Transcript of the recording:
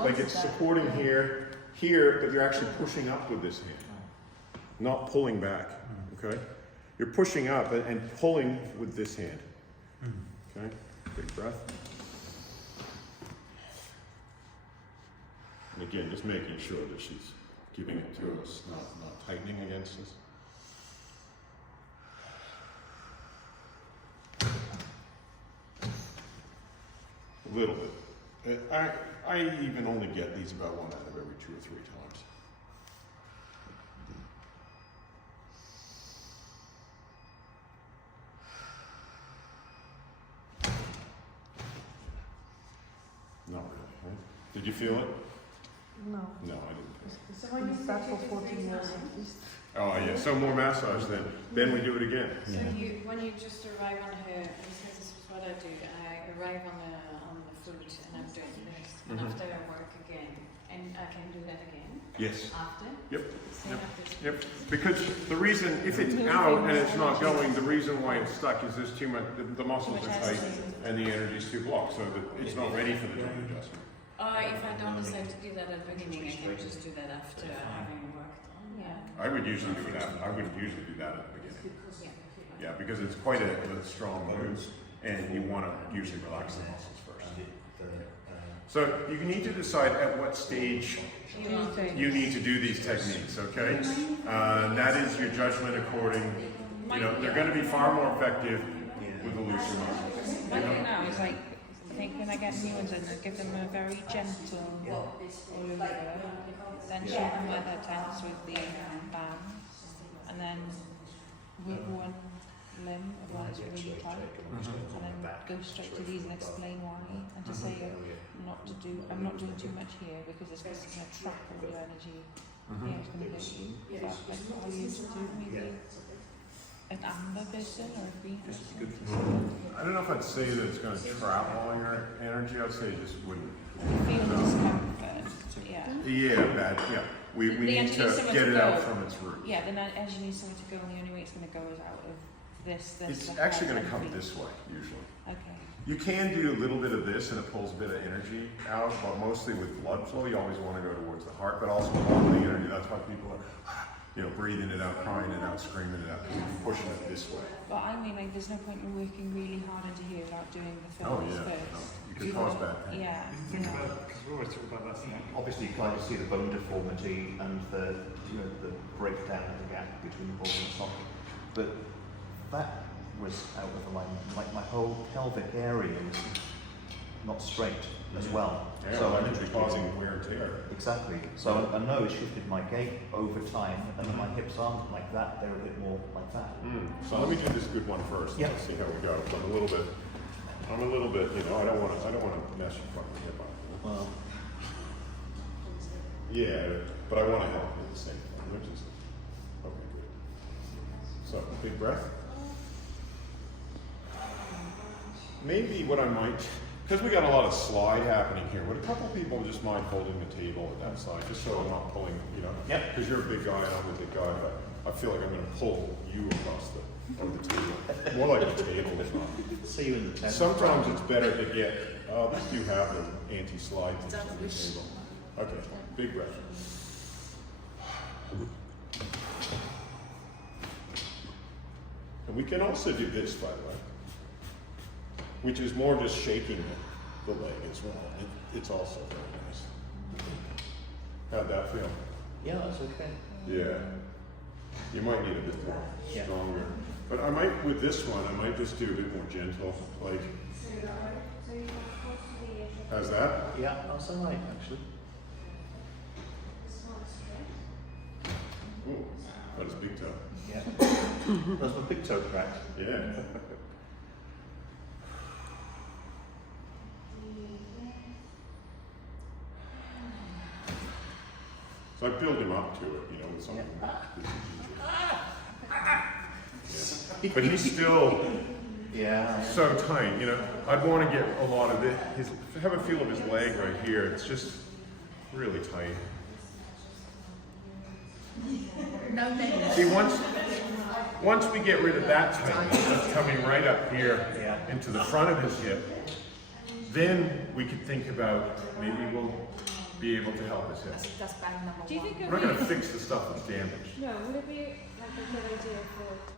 like it's supporting here, but you're actually pushing up with this hand, not pulling back, okay? You're pushing up and pulling with this hand, okay? Big breath. And again, just making sure that she's giving it to us, not tightening against us. A little bit. I even only get these about 1 out of every 2 or 3 times. Not really, right? Did you feel it? No. No, I didn't. So when you start for 14 years at least. Oh yeah, so more massage then. Then we do it again. So when you just arrive on her, this is what I do. I arrive on the foot and I'm doing this. And after I work again, and I can do that again. Yes. After. Yep. Same Yep. after. Yep. Because the reason, if it's out and it's not going, the reason why it's stuck is there's too much. The muscles are tight and the energy's too blocked, so that it's not ready for the joint adjustment. If I don't decide to do that at the beginning, I can just do that after having worked on. Yeah. I would usually do it after. I wouldn't usually do that at the beginning. Yeah, because it's quite a strong move, and you want to usually relax the muscles first. So you need to decide at what stage you need to do these techniques, okay? That is your judgment according, they're going to be far more effective with the looser muscles. My thing now is like, I think when I get new ones in, I give them a very gentle over, then show them where they're tense with the bands, and then with one limb of one is really tight, and then go straight to these and explain why, and to say I'm not doing too much here because it's going to trap all your energy. Yeah, it's going to hurt you. Is that like how you used to do maybe an amber person or a green? I don't know if I'd say that it's going to trap all your energy. I'd say it just wouldn't. Feel discomfort. Yeah. Yeah, bad. Yeah. We need to get it out from its root. Yeah, then energy needs somewhere to go, and the only way it's going to go is out of this. It's actually going to come this way, usually. Okay. You can do a little bit of this and it pulls a bit of energy out, but mostly with blood flow, you always want to go towards the heart, but also all the energy. That's why people are, breathing it out, crying it out, screaming it out, pushing it this way. But I mean, like, there's no point in working really hard into here without doing the Oh films yeah, first. no, you could cause bad pain. Yeah. If you think about it, because we always talk about that, Obviously, you can either see the bone deformity and the breakdown of the gap between the ball and the socket, but that was out of alignment. Like my whole pelvic area was not straight as well. Yeah, so I'm causing wear and tear. Exactly. So I know it shifted my gait over time, and my hips aren't like that; they're a bit more like that. So let me do this good one first. Yeah. Let's see how we go. I'm a little bit. I don't want to mess your fucking hip up. Well, Yeah, but I want to help you at the same time, which is okay. Good. So big breath. Maybe what I might, because we got a lot of slide happening here, would a couple people just mind holding the table at that side, just so I'm not pulling, Yep. because you're a big guy and I'm a big guy, but I feel like I'm going to pull you across the table. More like a table, if not. see you in the tent. Sometimes it's better to get, we do have the anti-slide things on the table. Okay, big breath. And we can also do this, by the way, which is more just shaking the leg as well. It's also very nice. How'd that feel? Yeah, that's okay. Yeah. You might need a bit more stronger. But I might, with this one, I might just do a bit more gentle. Like, how's that? Yeah, that's all right, actually. Ooh, that is big toe. Yeah. That's my big toe cracked. Yeah. So I build him up to it, with something. Yeah. But he's still so tight, I'd want to get a lot of it. Have a feel of his leg right here. It's just really tight. No negative. See, once we get rid of that tightness that's coming right up here into the front of his hip, then we could think about maybe we'll be able to help his hip. That's bang number Do you one. think We're not going to fix the stuff that's damaged. no, would it be like a good idea for